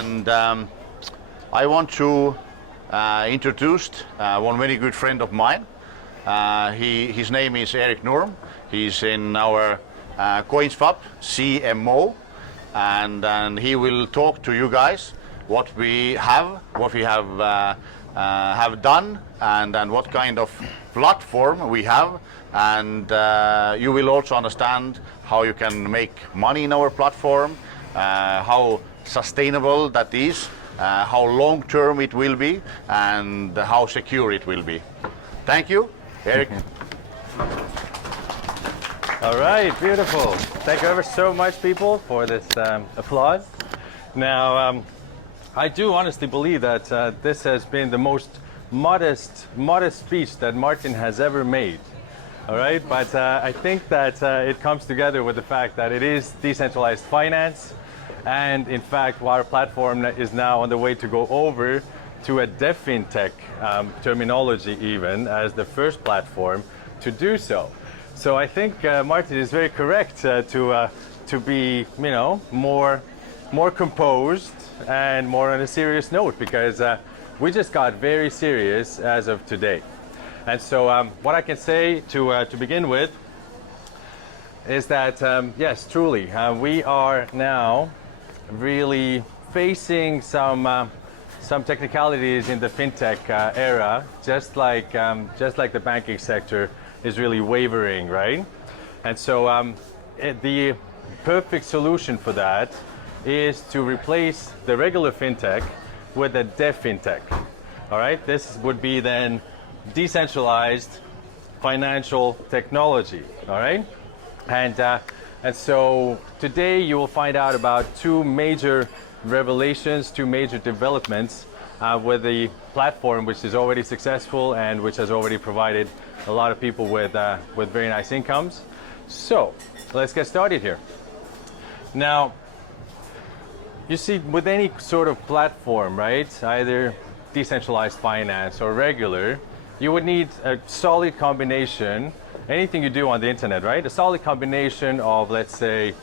and I want to introduce one very good friend of mine. His name is Eric Nurm. He's in our CoinSwap CMO, and he will talk to you guys what we have done, and what kind of platform we have, and you will also understand how you can make money in our platform, how sustainable that is, how long term it will be, and how secure it will be. Thank you, Eric. All right, beautiful. Thank you ever so much, people, for this applause. Now, I do honestly believe that this has been the most modest speech that Martin has ever made. All right, but I think that it comes together with the fact that it is decentralized finance, and in fact, our platform is now on the way to go over to a DeFinTech terminology, even as the first platform to do so. So I think Martin is very correct to be, more composed and more on a serious note, because we just got very serious as of today. And so what I can say to begin with is that yes, truly, we are now really facing some technicalities in the fintech era, just like the banking sector is really wavering, right? And so the perfect solution for that is to replace the regular fintech with a DeFinTech. All right, this would be then decentralized financial technology. All right, and so today you will find out about two major revelations, two major developments with the platform, which is already successful and which has already provided a lot of people with very nice incomes. So let's get started here. Now, you see, with any sort of platform, right, either decentralized finance or regular, you would need a solid combination. Anything you do on the internet, right? A solid combination of, let's say,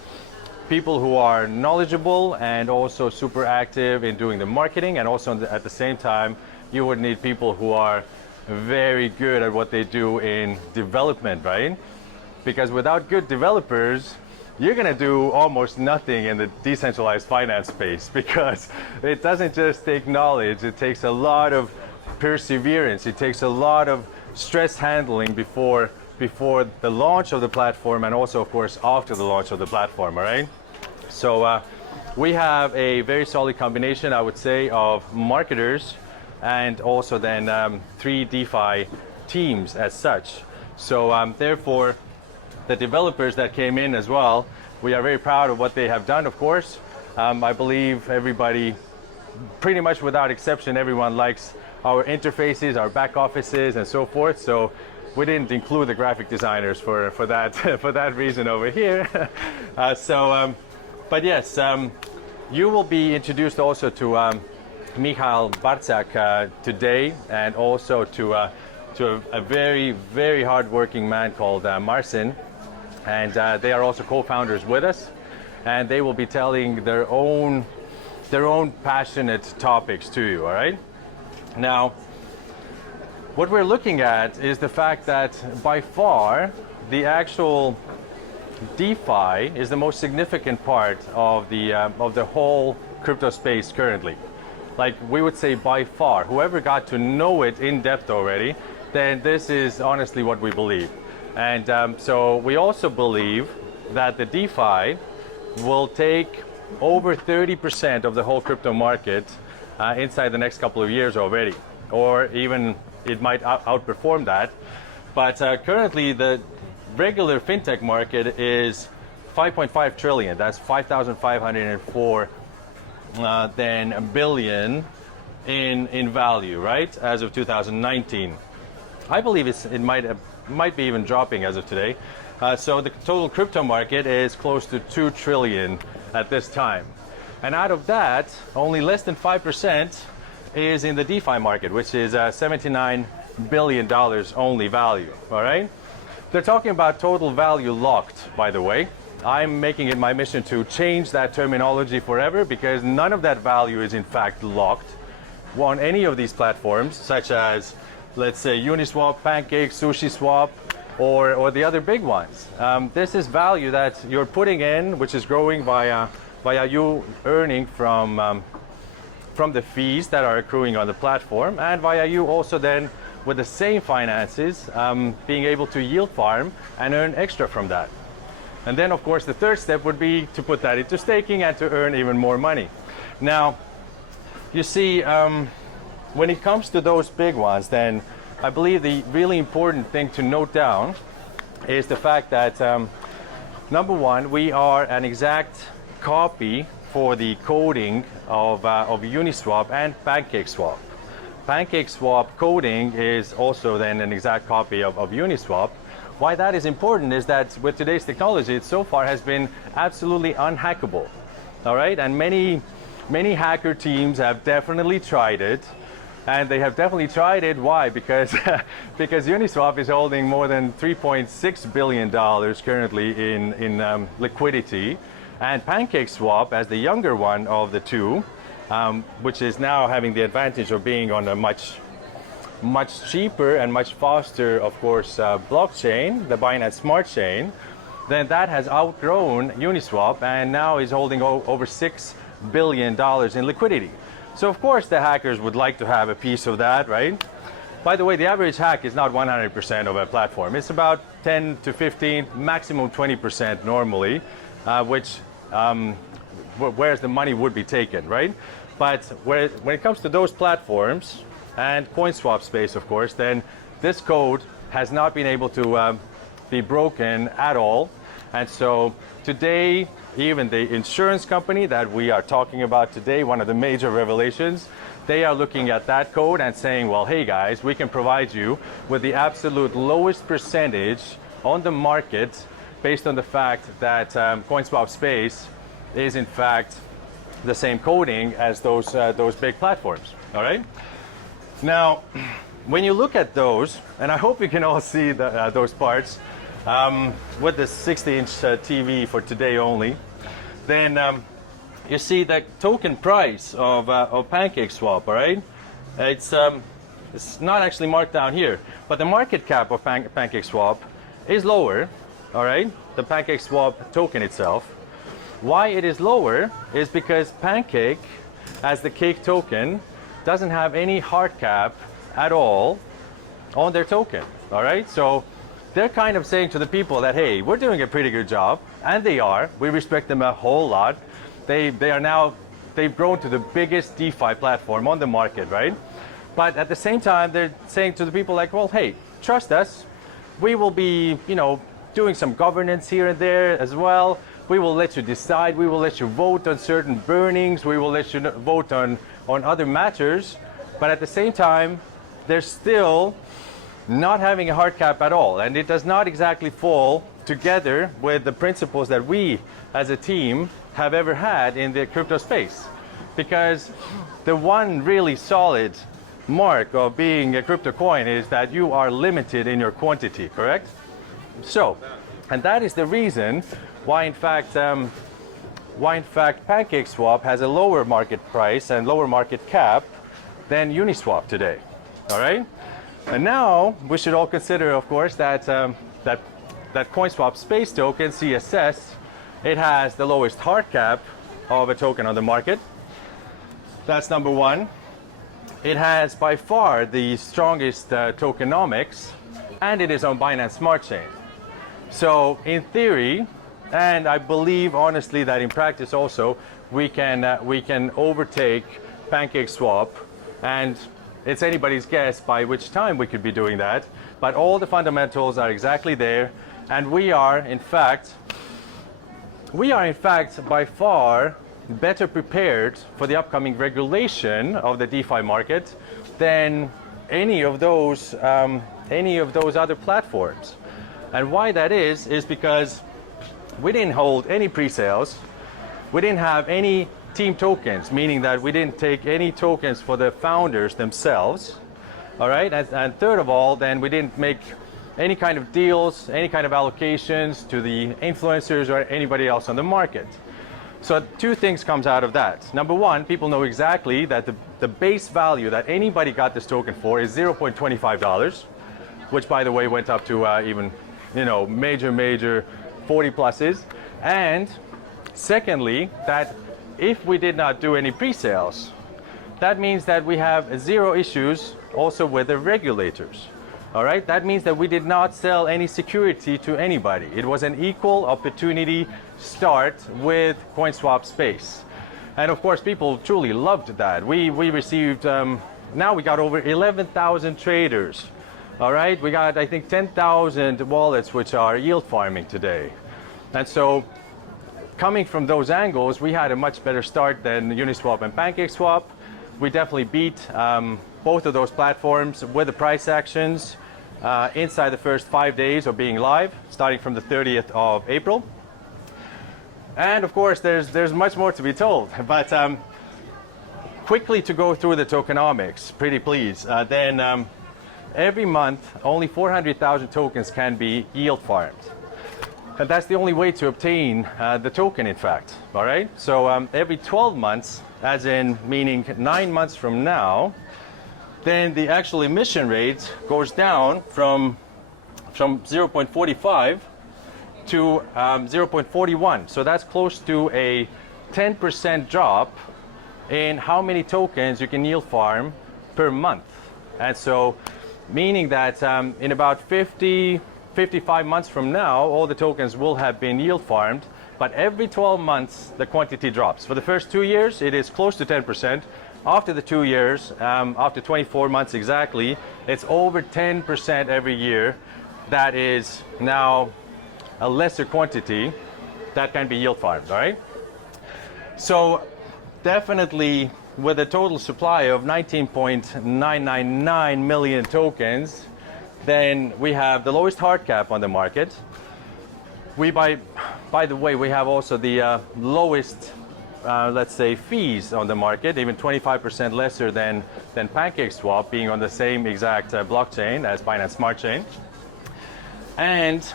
people who are knowledgeable and also super active in doing the marketing, and also at the same time, you would need people who are very good at what they do in development, right? Because without good developers, you're going to do almost nothing in the decentralized finance space, because it doesn't just take knowledge, it takes a lot of perseverance, it takes a lot of stress handling before the launch of the platform, and also, of course, after the launch of the platform, all right? So we have a very solid combination, I would say, of marketers and also then 3 DeFi teams as such. So therefore, the developers that came in as well, we are very proud of what they have done, of course. I believe everybody, pretty much without exception, everyone likes our interfaces, our back offices, and so forth. So we didn't include the graphic designers for that for that reason over here. But yes, you will be introduced also to Michal Barczak today, and also to a very, very hard-working man called Marcin. And they are also co-founders with us, and they will be telling their own passionate topics to you, all right? Now, what we're looking at is the fact that by far the actual DeFi is the most significant part of the whole crypto space currently. Like, we would say by far, whoever got to know it in depth already, then this is honestly what we believe. And so we also believe that the DeFi will take over 30% of the whole crypto market inside the next couple of years already, or even it might outperform that. But currently the regular fintech market is 5.5 trillion. That's 5,504 then billion in value, right? As of 2019. I believe it might be even dropping as of today. So the total crypto market is close to 2 trillion at this time. And out of that, only less than 5% is in the DeFi market, which is $79 billion only value, all right? They're talking about total value locked, by the way. I'm making it my mission to change that terminology forever, because none of that value is in fact locked on any of these platforms, such as, let's say, Uniswap, Pancake, SushiSwap, or the other big ones. This is value that you're putting in, which is growing via you earning from the fees that are accruing on the platform, and via you also then, with the same finances, being able to yield farm and earn extra from that. And then, of course, the third step would be to put that into staking and to earn even more money. Now, you see, when it comes to those big ones, then I believe the really important thing to note down is the fact that, number one, we are an exact copy for the coding of Uniswap and PancakeSwap. PancakeSwap coding is also then an exact copy of Uniswap. Why that is important is that with today's technology, it so far has been absolutely unhackable. All right, and many hacker teams have definitely tried it, and they have definitely tried it. Why? Because Uniswap is holding more than $3.6 billion currently in liquidity, and PancakeSwap, as the younger one of the two, which is now having the advantage of being on a much cheaper and much faster, of course, blockchain, the Binance Smart Chain, then that has outgrown Uniswap and now is holding over $6 billion in liquidity. So of course the hackers would like to have a piece of that, right? By the way, the average hack is not 100% of a platform. It's about 10 to 15, maximum 20% normally, whereas the money would be taken, right? But when it comes to those platforms, and CoinSwap.Space, of course, then this code has not been able to be broken at all. And so today, even the insurance company that we are talking about today, one of the major revelations, they are looking at that code and saying, well, hey guys, we can provide you with the absolute lowest percentage on the market based on the fact that CoinSwap.Space is in fact the same coding as those big platforms, all right? Now, when you look at those, and I hope you can all see those parts with this 60-inch TV for today only, then you see the token price of PancakeSwap, all right? It's not actually marked down here, but the market cap of PancakeSwap is lower, all right? The PancakeSwap token itself. Why it is lower is because Pancake, as the cake token, doesn't have any hard cap at all on their token, all right? So they're kind of saying to the people that, hey, we're doing a pretty good job, and they are. We respect them a whole lot. They've grown to the biggest DeFi platform on the market, right? But at the same time, they're saying to the people like, well, hey, trust us. We will be, doing some governance here and there as well. We will let you decide. We will let you vote on certain burnings. We will let you vote on other matters, but at the same time, they're still not having a hard cap at all, and it does not exactly fall together with the principles that we as a team have ever had in the crypto space. Because the one really solid mark of being a crypto coin is that you are limited in your quantity, correct? So, and that is the reason why in fact PancakeSwap has a lower market price and lower market cap than Uniswap today, all right? And now we should all consider, of course, that CoinSwap.Space token, CSS, it has the lowest hard cap of a token on the market. That's number one. It has by far the strongest tokenomics, and it is on Binance Smart Chain. So in theory, and I believe honestly that in practice also, we can overtake PancakeSwap, and it's anybody's guess by which time we could be doing that. But all the fundamentals are exactly there, and we are in fact by far better prepared for the upcoming regulation of the DeFi market than any of those other platforms. And why that is because we didn't hold any pre-sales. We didn't have any team tokens, meaning that we didn't take any tokens for the founders themselves. All right, and third of all, then we didn't make any kind of deals, any kind of allocations to the influencers or anybody else on the market. So two things comes out of that. Number one, people know exactly that the base value that anybody got this token for is $0.25, which by the way went up to even, you know, major 40 pluses. And secondly, that if we did not do any pre-sales, that means that we have zero issues also with the regulators. All right, that means that we did not sell any security to anybody. It was an equal opportunity start with CoinSwap.Space. And of course, people truly loved that. We received, now we got over 11,000 traders. All right, we got, I think, 10,000 wallets which are yield farming today. And so coming from those angles, we had a much better start than Uniswap and PancakeSwap. We definitely beat both of those platforms with the price actions inside the first 5 days of being live, starting from the 30th of April. And of course, there's much more to be told, but quickly to go through the tokenomics, pretty please. Then every month, only 400,000 tokens can be yield farmed. And that's the only way to obtain the token, in fact, all right? So every 12 months, as in meaning 9 months from now, then the actual emission rate goes down from 0.45 to 0.41. So that's close to a 10% drop in how many tokens you can yield farm per month. And so meaning that in about 55 months from now, all the tokens will have been yield farmed, but every 12 months, the quantity drops. For the first 2 years, it is close to 10%. After the 2 years, after 24 months exactly, it's over 10% every year. That is now a lesser quantity that can be yield farmed, all right? So definitely with a total supply of 19.999 million tokens, then we have the lowest hard cap on the market. We, by the way, we have also the lowest, let's say, fees on the market, even 25% lesser than PancakeSwap, being on the same exact blockchain as Binance Smart Chain. And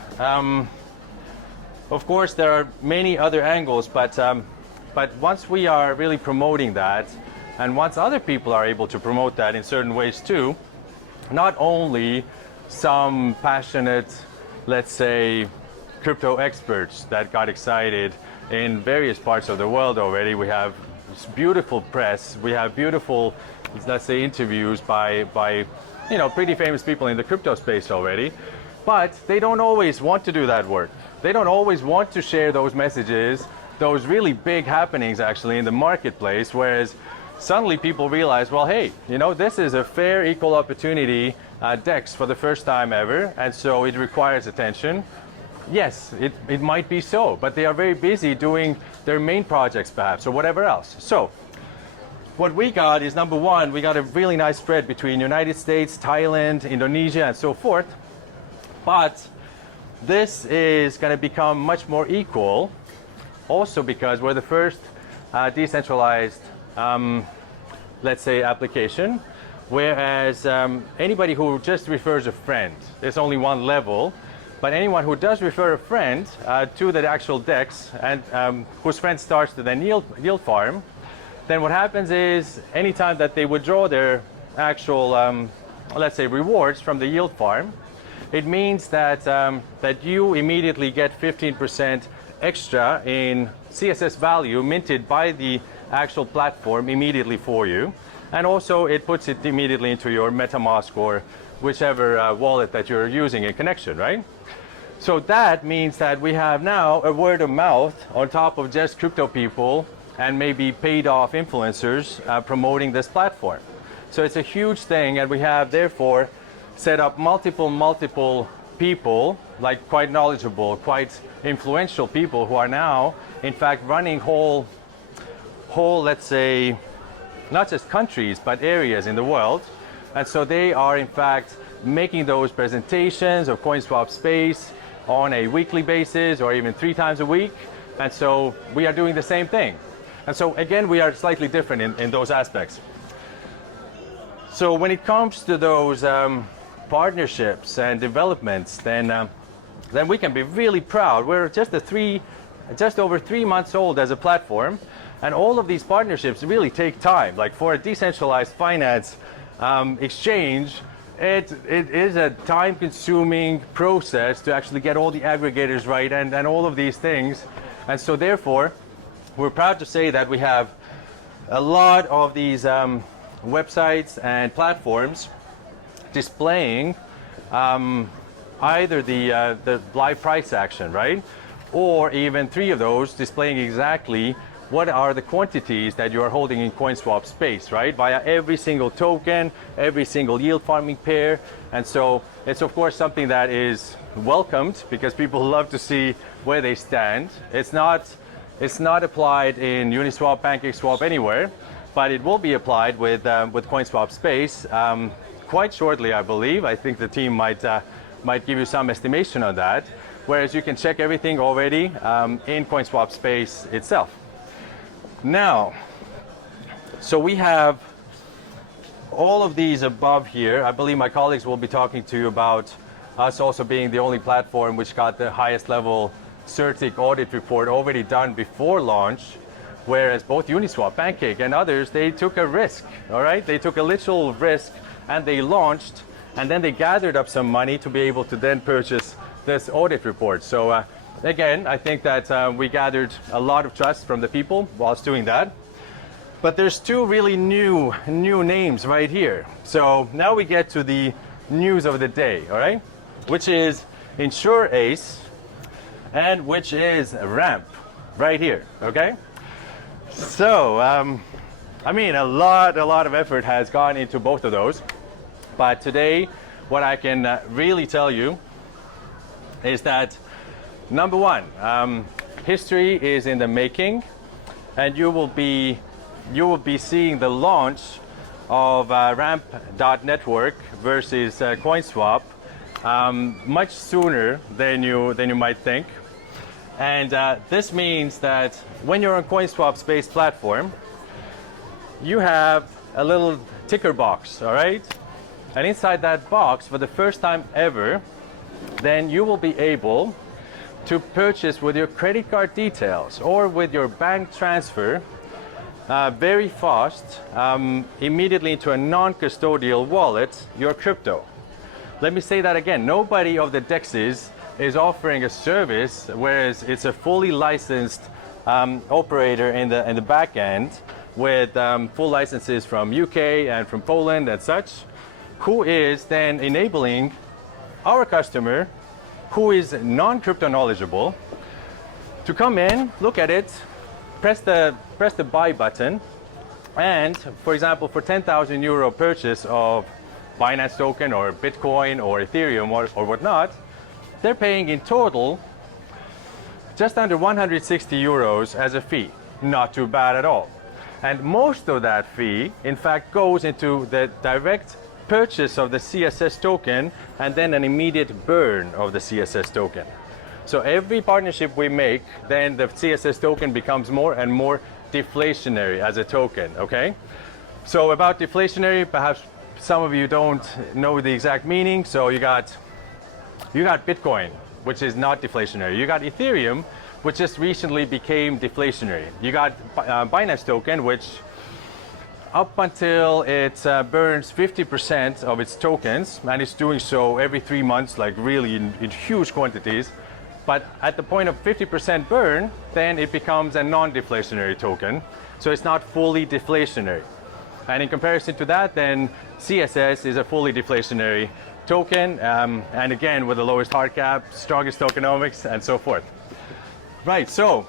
of course, there are many other angles, but once we are really promoting that, and once other people are able to promote that in certain ways too, not only some passionate, let's say, crypto experts that got excited in various parts of the world already. We have beautiful press. We have beautiful, let's say, interviews by you know, pretty famous people in the crypto space already. But they don't always want to do that work. They don't always want to share those messages, those really big happenings actually in the marketplace, whereas suddenly people realize, well, hey, you know, this is a fair, equal opportunity DEX for the first time ever, and so it requires attention. Yes, it might be so, but they are very busy doing their main projects perhaps, or whatever else. So what we got is, number one, we got a really nice spread between United States, Thailand, Indonesia, and so forth. But this is going to become much more equal, also because we're the first decentralized, let's say, application. Whereas anybody who just refers a friend, there's only one level. But anyone who does refer a friend to the actual DEX and whose friend starts to then yield farm, then what happens is anytime that they withdraw their actual, let's say, rewards from the yield farm, it means that that you immediately get 15% extra in CSS value minted by the actual platform immediately for you. And also it puts it immediately into your Metamask or whichever wallet that you're using in connection, right? So that means that we have now a word of mouth on top of just crypto people and maybe paid off influencers promoting this platform. So it's a huge thing, and we have therefore set up multiple people, like quite knowledgeable, quite influential people who are now in fact running whole, let's say, not just countries, but areas in the world. And so they are in fact making those presentations of CoinSwap.Space on a weekly basis or even 3 times a week. And so we are doing the same thing. And so again, we are slightly different in those aspects. So when it comes to those partnerships and developments, then we can be really proud. We're just over 3 months old as a platform, and all of these partnerships really take time. Like for a decentralized finance exchange, it is a time-consuming process to actually get all the aggregators right and all of these things. And so therefore, we're proud to say that we have a lot of these websites and platforms displaying either the live price action, right? Or even 3 of those displaying exactly what are the quantities that you are holding in CoinSwap.Space, right? Via every single token, every single yield farming pair. And so it's of course something that is welcomed because people love to see where they stand. It's not applied in Uniswap, PancakeSwap, anywhere, but it will be applied with CoinSwap.Space quite shortly, I believe. I think the team might give you some estimation on that, whereas you can check everything already in CoinSwap.Space itself. Now, so we have all of these above here. I believe my colleagues will be talking to you about us also being the only platform which got the highest level CertiK audit report already done before launch, whereas both Uniswap, Pancake, and others, they took a risk, all right? They took a literal risk and they launched, and then they gathered up some money to be able to then purchase this audit report. So again, I think that we gathered a lot of trust from the people whilst doing that. But there's 2 really new names right here. So now we get to the news of the day, all right? Which is InsureAce and which is Ramp right here, okay? So, I mean, a lot of effort has gone into both of those. But today, what I can really tell you is that number 1, history is in the making, and you will be seeing the launch of Ramp.Network versus CoinSwap much sooner than you might think. And this means that when you're on CoinSwap.Space platform, you have a little ticker box, all right? And inside that box, for the first time ever, then you will be able to purchase with your credit card details or with your bank transfer very fast, immediately into a non-custodial wallet, your crypto. Let me say that again. Nobody of the DEXs is offering a service, whereas it's a fully licensed operator in the back end with full licenses from UK and from Poland and such, who is then enabling our customer, who is non-crypto knowledgeable, to come in, look at it, press the buy button, and for example, for 10,000 euro purchase of Binance token or Bitcoin or Ethereum or whatnot, they're paying in total just under 160 euros as a fee. Not too bad at all. And most of that fee, in fact, goes into the direct purchase of the CSS token and then an immediate burn of the CSS token. So every partnership we make, then the CSS token becomes more and more deflationary as a token, okay? So about deflationary, perhaps some of you don't know the exact meaning. So you got Bitcoin, which is not deflationary. You got Ethereum, which just recently became deflationary. You got Binance token, which up until it burns 50% of its tokens, and it's doing so every 3 months, like really in huge quantities. But at the point of 50% burn, then it becomes a non-deflationary token. So it's not fully deflationary. And in comparison to that, then CSS is a fully deflationary token, and again, with the lowest hard cap, strongest tokenomics, and so forth. Right, so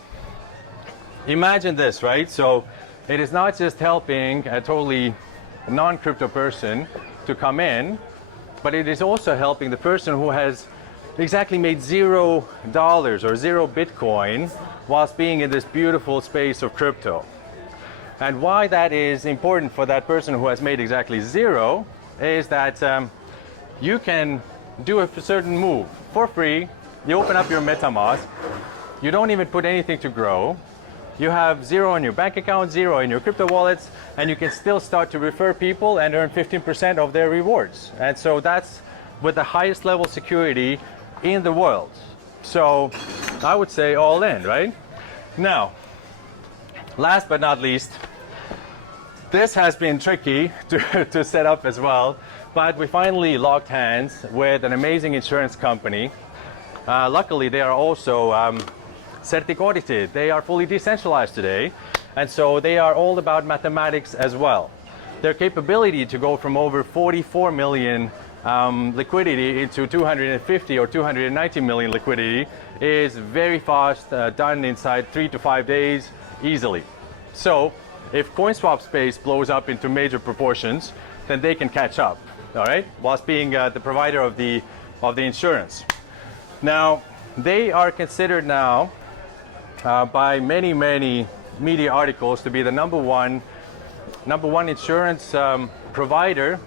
imagine this, right? So it is not just helping a totally non-crypto person to come in, but it is also helping the person who has exactly made $0 or 0 Bitcoin whilst being in this beautiful space of crypto. And why that is important for that person who has made exactly 0 is that you can do a certain move for free. You open up your Metamask, you don't even put anything to grow. You have 0 in your bank account, 0 in your crypto wallets, and you can still start to refer people and earn 15% of their rewards. And so that's with the highest level security in the world. So I would say all in, right? Now, last but not least, this has been tricky to set up as well, but we finally locked hands with an amazing insurance company. Luckily, they are also certified audited. They are fully decentralized today, and so they are all about mathematics as well. Their capability to go from over 44 million liquidity into 250 or 290 million liquidity is very fast, done inside 3 to 5 days easily. So if CoinSwap.Space blows up into major proportions, then they can catch up, all right, whilst being the provider of the insurance. Now, they are considered now by many media articles to be the number one insurance provider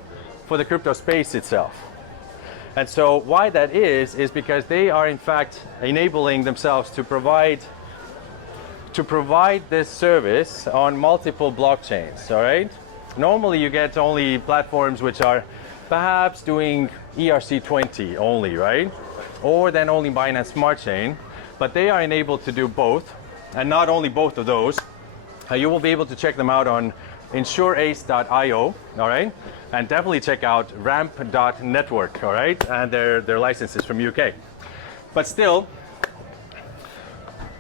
for the crypto space itself. And so why that is because they are in fact enabling themselves to provide this service on multiple blockchains, all right? Normally you get only platforms which are perhaps doing ERC20 only, right? Or then only Binance Smart Chain, but they are enabled to do both, and not only both of those. You will be able to check them out on insureace.io, all right? And definitely check out Ramp.Network, all right? And their licenses from UK. But still,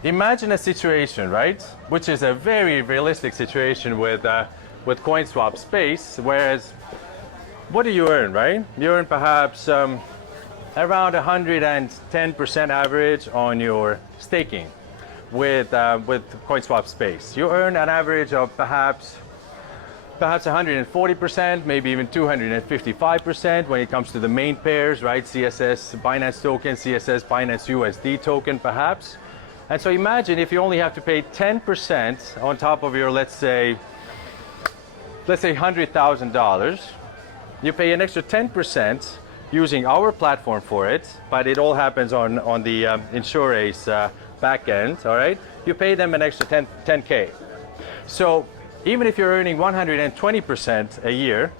imagine a situation, right? Which is a very realistic situation with CoinSwap.Space, whereas what do you earn, right? You earn perhaps around 110% average on your staking with CoinSwap.Space. You earn an average of perhaps 140%, maybe even 255% when it comes to the main pairs, right? CSS Binance token, CSS Binance USD token, perhaps. And so imagine if you only have to pay 10% on top of your, let's say $100,000. You pay an extra 10% using our platform for it, but it all happens on the InsureAce back end, all right? You pay them an extra 10K. So even if you're earning 120% a year,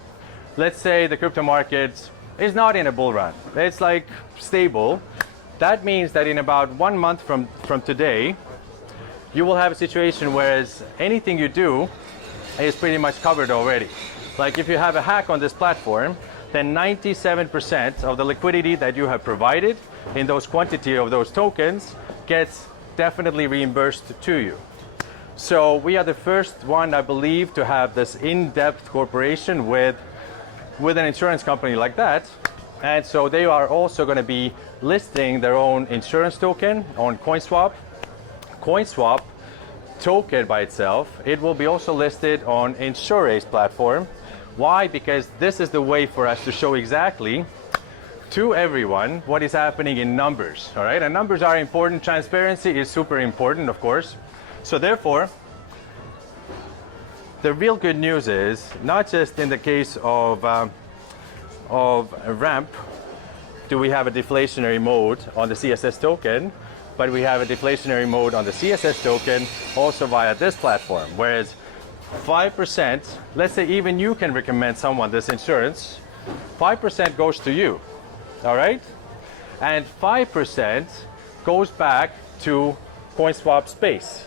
let's say the crypto market is not in a bull run, it's like stable, that means that in about 1 month from today, you will have a situation whereas anything you do is pretty much covered already. Like if you have a hack on this platform, then 97% of the liquidity that you have provided in those quantity of those tokens gets definitely reimbursed to you. So we are the first one, I believe, to have this in-depth cooperation with an insurance company like that. And so they are also going to be listing their own insurance token on CoinSwap. CoinSwap token by itself, it will be also listed on InsureAce platform. Why? Because this is the way for us to show exactly to everyone what is happening in numbers, all right? And numbers are important. Transparency is super important, of course. So therefore, the real good news is, not just in the case of Ramp, do we have a deflationary mode on the CSS token, but we have a deflationary mode on the CSS token also via this platform. Whereas 5%, let's say even you can recommend someone this insurance, 5% goes to you, all right? And 5% goes back to CoinSwap.Space.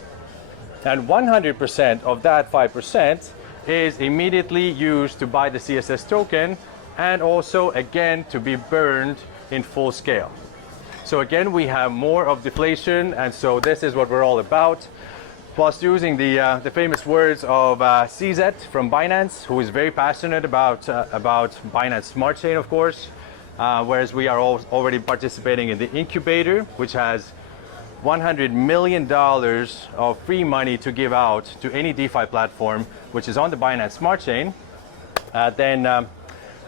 And 100% of that 5% is immediately used to buy the CSS token and also, again, to be burned in full scale. So again, we have more of deflation, and so this is what we're all about. Whilst using the famous words of CZ from Binance, who is very passionate about Binance Smart Chain, of course, whereas we are already participating in the incubator, which has $100 million of free money to give out to any DeFi platform which is on the Binance Smart Chain. Then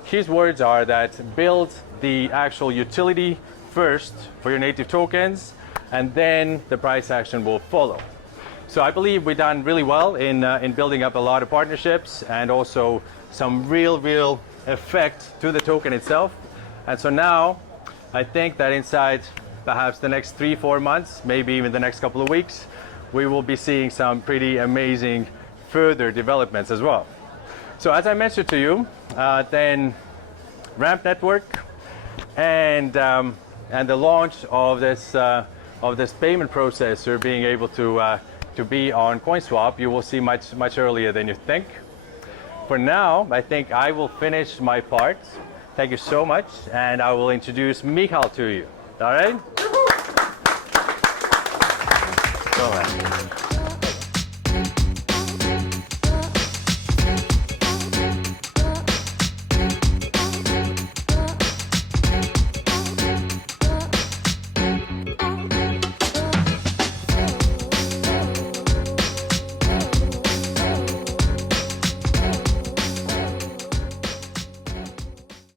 his words are that build the actual utility first for your native tokens, and then the price action will follow. So I believe we've done really well in building up a lot of partnerships and also some real effect to the token itself. And so now I think that inside perhaps the next 3-4 months, maybe even the next couple of weeks, we will be seeing some pretty amazing further developments as well. So as I mentioned to you, then Ramp.Network and the launch of this payment processor being able to be on CoinSwap, you will see much earlier than you think. For now, I think I will finish my part. Thank you so much, and I will introduce Michal to you. All right? Go ahead.